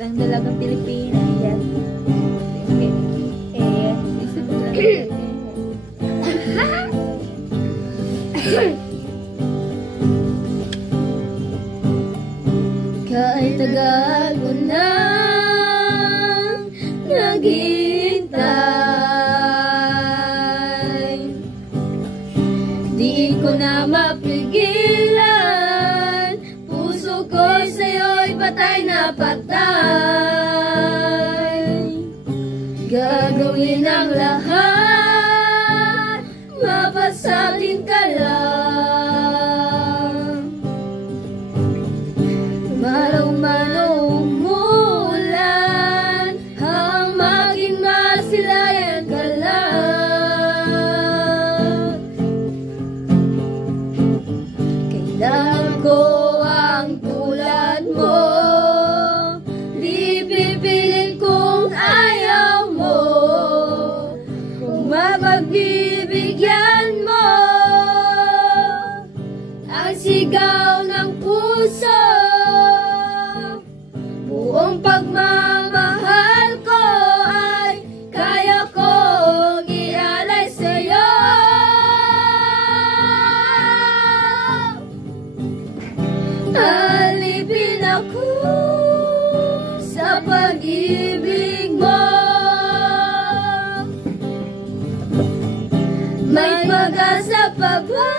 Isang dalagang Pilipina. Yes. Isang dalagang Pilipina. Kahit tagal ko nang naghihintay, di ko na mapigilan. Puso ko sa'yo'y patay na patay. Gagawin ang lahat, mapasagin ka lang. Maraw man o umulan, ang maging masilayan ka lang. Kailangan ko ang tulad mo, di pipilit kung ayaw mo. Kung mapagbibigyan mo ang sigaw ng puso, buong pagmamahal ko ay kaya kong ialay sa'yo. Alipin ako sa pag-ibig mo. May pag-asa pa ba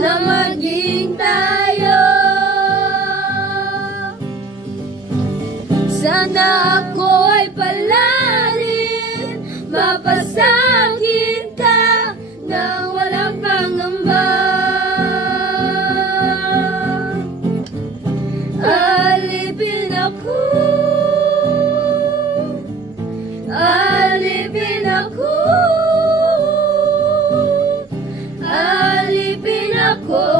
na maging tayo? Sana ako'y palarin, mapasagin ka nang walang pangamba. Alipin ako, alipin ako, alipin ako.